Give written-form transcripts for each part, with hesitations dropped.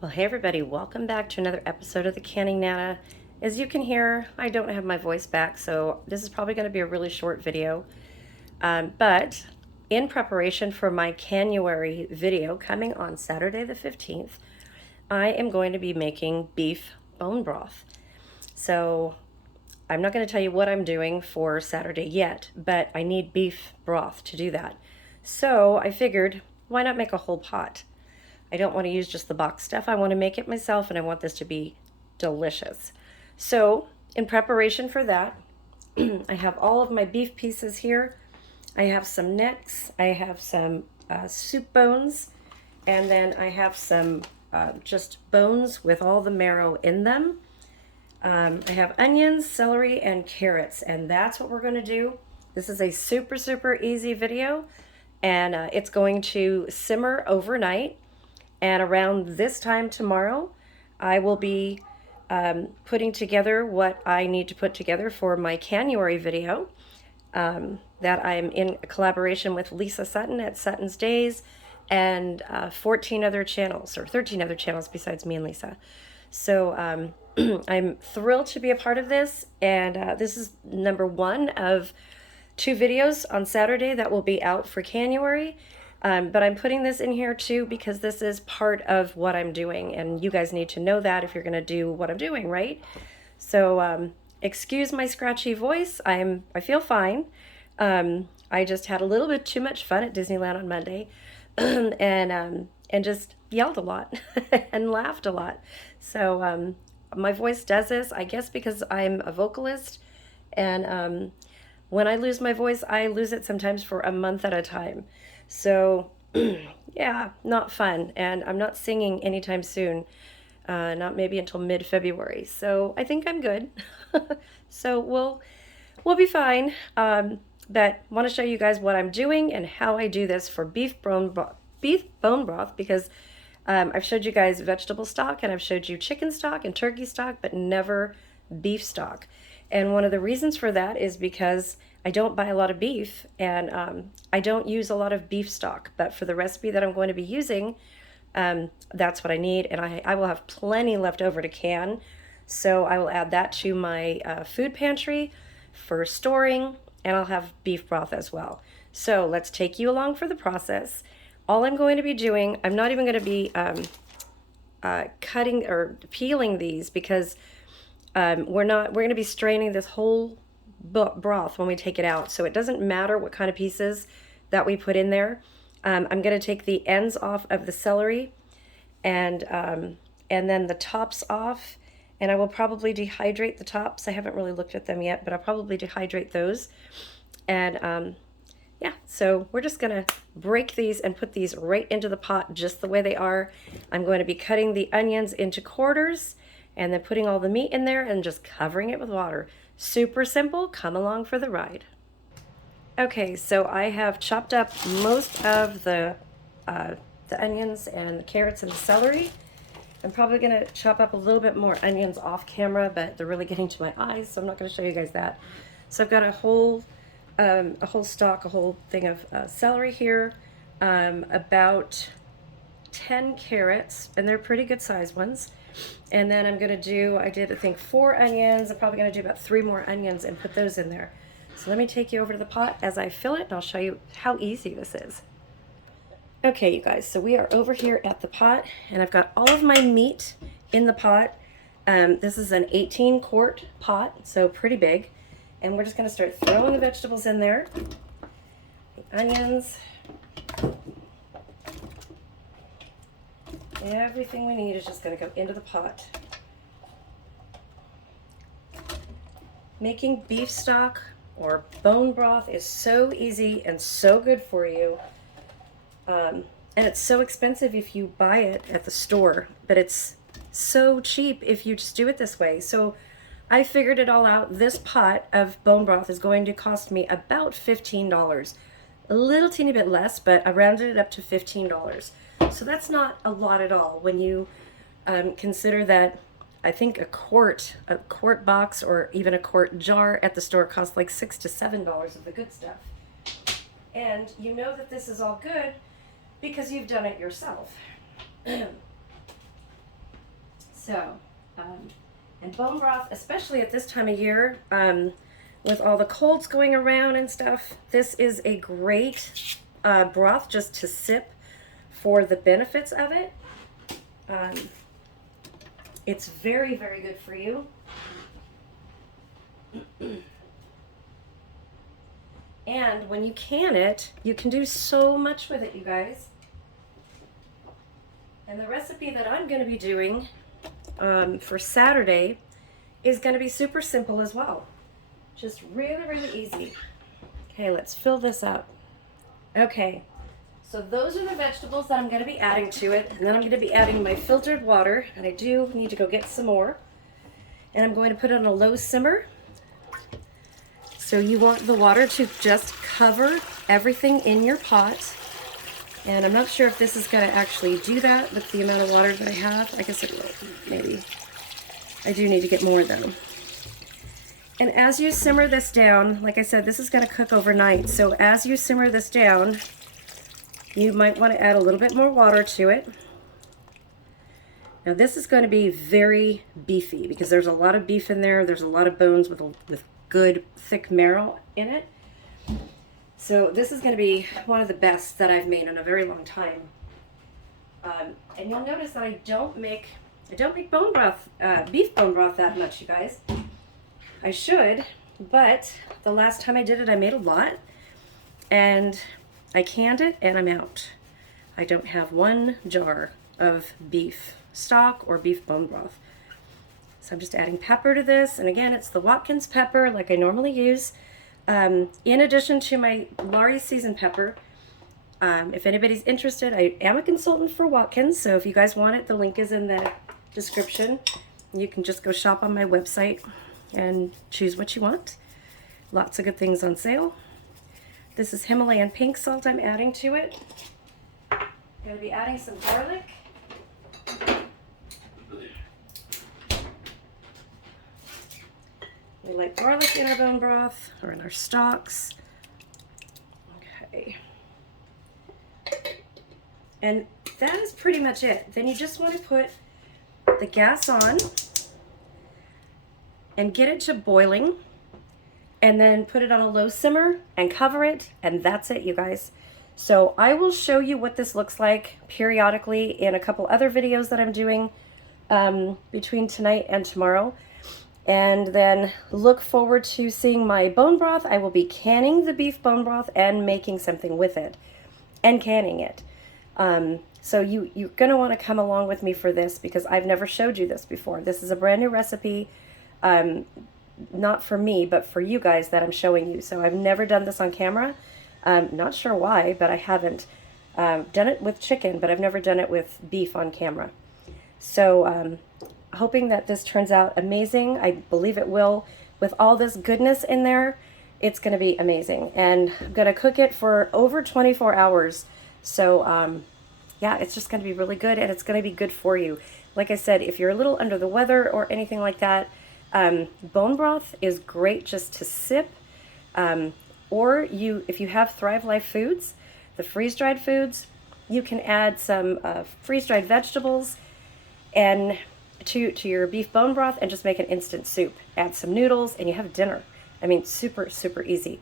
Well, hey everybody, welcome back to another episode of the Canning Nana. As you can hear, I don't have my voice back, so this is probably going to be a really short video. But in preparation for my Canuary video coming on Saturday the 15th, I am going to be making beef bone broth. So I'm not going to tell you what I'm doing for Saturday yet, but I need beef broth to do that. So I figured, why not make a whole pot? I don't want to use just the box stuff. I want to make it myself, and I want this to be delicious. So in preparation for that, I have all of my beef pieces here. I have some necks, I have some soup bones, and then I have some just bones with all the marrow in them. I have onions, celery, and carrots, and that's what we're going to do. This is a super easy video, and it's going to simmer overnight. And around this time tomorrow, I will be putting together what I need to put together for my Canuary video that I'm in collaboration with Lisa Sutton at Sutton's Days and 14 other channels, or 13 other channels besides me and Lisa. So I'm thrilled to be a part of this, and this is number one of 2 videos on Saturday that will be out for Canuary. But I'm putting this in here too because this is part of what I'm doing, and you guys need to know that if you're going to do what I'm doing, right? So excuse my scratchy voice. I feel fine. I just had a little bit too much fun at Disneyland on Monday, and just yelled a lot and laughed a lot. So my voice does this, I guess, because I'm a vocalist, and when I lose my voice, I lose it sometimes for a month at a time. So yeah, not fun. And I'm not singing anytime soon, not maybe until mid-February. So I think I'm good. So we'll be fine. But want to show you guys what I'm doing and how I do this for beef bone broth, because I've showed you guys vegetable stock, and I've showed you chicken stock and turkey stock, but never beef stock. And one of the reasons for that is because I don't buy a lot of beef, and I don't use a lot of beef stock. But for the recipe that I'm going to be using, that's what I need, and I will have plenty left over to can. So I will add that to my food pantry for storing, and I'll have beef broth as well. So let's take you along for the process. All I'm going to be doing, I'm not even going to be cutting or peeling these, because we're going to be straining this whole broth when we take it out. So it doesn't matter what kind of pieces that we put in there. I'm going to take the ends off of the celery, and then the tops off, and I will probably dehydrate the tops. I haven't really looked at them yet, but I'll probably dehydrate those. And yeah, so we're just going to break these and put these right into the pot just the way they are. I'm going to be cutting the onions into quarters and then putting all the meat in there and just covering it with water. Super simple. Come along for the ride. Okay, so I have chopped up most of the onions and the carrots and the celery. I'm probably going to chop up a little bit more onions off camera, but they're really getting to my eyes, so I'm not going to show you guys that. So I've got a whole thing of celery here, about 10 carrots, and they're pretty good sized ones. And then I'm going to do, I think 4 onions. I'm probably going to do about 3 more onions and put those in there. So let me take you over to the pot as I fill it, and I'll show you how easy this is. Okay, you guys, so we are over here at the pot, and I've got all of my meat in the pot. This is an 18-quart pot, so pretty big. And we're just going to start throwing the vegetables in there. The onions. Everything we need is just going to go into the pot. Making beef stock or bone broth is so easy and so good for you. And it's so expensive if you buy it at the store, but it's so cheap if you just do it this way. So I figured it all out. This pot of bone broth is going to cost me about $15. A little teeny bit less, but I rounded it up to $15. So that's not a lot at all when you consider that I think a quart box or even a quart jar at the store costs like $6 to $7 of the good stuff. And you know that this is all good because you've done it yourself. So, and bone broth, especially at this time of year, with all the colds going around and stuff, this is a great broth just to sip for the benefits of it. It's very, very good for you. And when you can it, you can do so much with it, you guys. And the recipe that I'm going to be doing for Saturday is going to be super simple as well. Just really, really easy. Okay, let's fill this up. Okay, so those are the vegetables that I'm going to be adding to it. And then I'm going to be adding my filtered water. And I do need to go get some more. And I'm going to put it on a low simmer. So you want the water to just cover everything in your pot. And I'm not sure if this is going to actually do that with the amount of water that I have. I guess it will, maybe. I do need to get more though. And as you simmer this down, like I said, this is going to cook overnight. So as you simmer this down, you might want to add a little bit more water to it. Now this is going to be very beefy because there's a lot of beef in there. There's a lot of bones with good thick marrow in it. So this is going to be one of the best that I've made in a very long time. And you'll notice that I don't make bone broth, beef bone broth that much, you guys. I should, but the last time I did it, I made a lot, and I canned it, and I'm out. I don't have one jar of beef stock or beef bone broth. So I'm just adding pepper to this, and again, it's the Watkins pepper like I normally use. In addition to my Lari seasoned pepper, if anybody's interested, I am a consultant for Watkins, so if you guys want it, the link is in the description. You can just go shop on my website and choose what you want. Lots of good things on sale. This is Himalayan pink salt I'm adding to it. I'm going to be adding some garlic. We like garlic in our bone broth or in our stocks. Okay. And that is pretty much it. Then you just want to put the gas on and get it to boiling, and then put it on a low simmer and cover it, and that's it, you guys. So I will show you what this looks like periodically in a couple other videos that I'm doing between tonight and tomorrow. And then look forward to seeing my bone broth. I will be canning the beef bone broth and making something with it and canning it. So you're going to want to come along with me for this because I've never showed you this before. This is a brand new recipe. Not for me, but for you guys that I'm showing you. So I've never done this on camera. Not sure why, but I haven't done it with chicken, but I've never done it with beef on camera. So hoping that this turns out amazing. I believe it will. With all this goodness in there, it's going to be amazing. And I'm going to cook it for over 24 hours. So yeah, it's just going to be really good, and it's going to be good for you. Like I said, if you're a little under the weather or anything like that, bone broth is great just to sip. Or if you have Thrive Life foods, the freeze-dried foods, you can add some freeze-dried vegetables and to your beef bone broth and just make an instant soup. Add some noodles and you have dinner. I mean, super, super easy.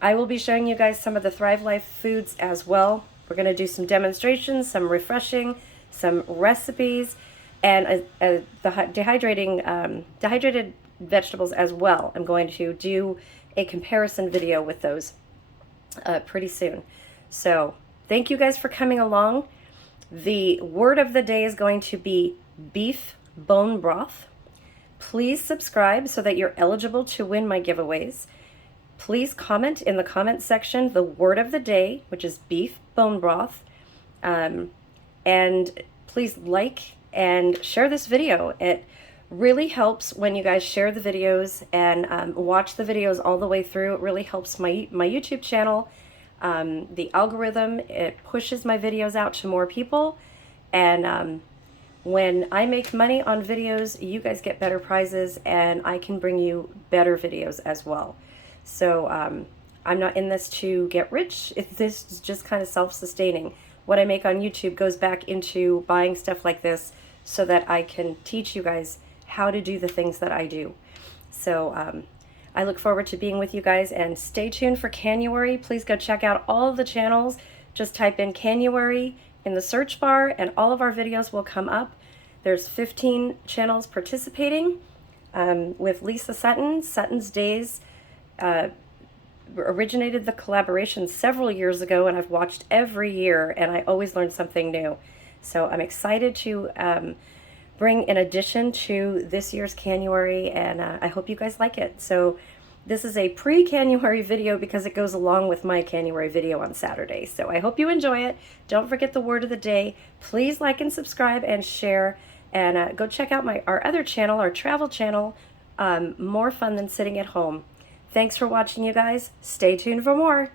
I will be showing you guys some of the Thrive Life foods as well. We're going to do some demonstrations, some refreshing, some recipes, and the dehydrated vegetables as well. I'm going to do a comparison video with those pretty soon. So thank you guys for coming along. The word of the day is going to be beef bone broth. Please subscribe so that you're eligible to win my giveaways. Please comment in the comment section the word of the day, which is beef bone broth. And please like and share this video. It really helps when you guys share the videos and watch the videos all the way through. It really helps my YouTube channel. The algorithm, it pushes my videos out to more people. And when I make money on videos, you guys get better prizes, and I can bring you better videos as well. So I'm not in this to get rich. This is just kind of self-sustaining. What I make on YouTube goes back into buying stuff like this so that I can teach you guys how to do the things that I do. So I look forward to being with you guys, and stay tuned for Canuary. Please go check out all of the channels. Just type in Canuary in the search bar and all of our videos will come up. There's 15 channels participating with Lisa Sutton. Sutton's Days originated the collaboration several years ago, and I've watched every year, and I always learn something new. So I'm excited to bring an addition to this year's Canuary, and I hope you guys like it. So this is a pre-Canuary video because it goes along with my Canuary video on Saturday. So I hope you enjoy it. Don't forget the word of the day. Please like and subscribe and share, and go check out our other channel, our travel channel, More Fun Than Sitting at Home. Thanks for watching, you guys. Stay tuned for more.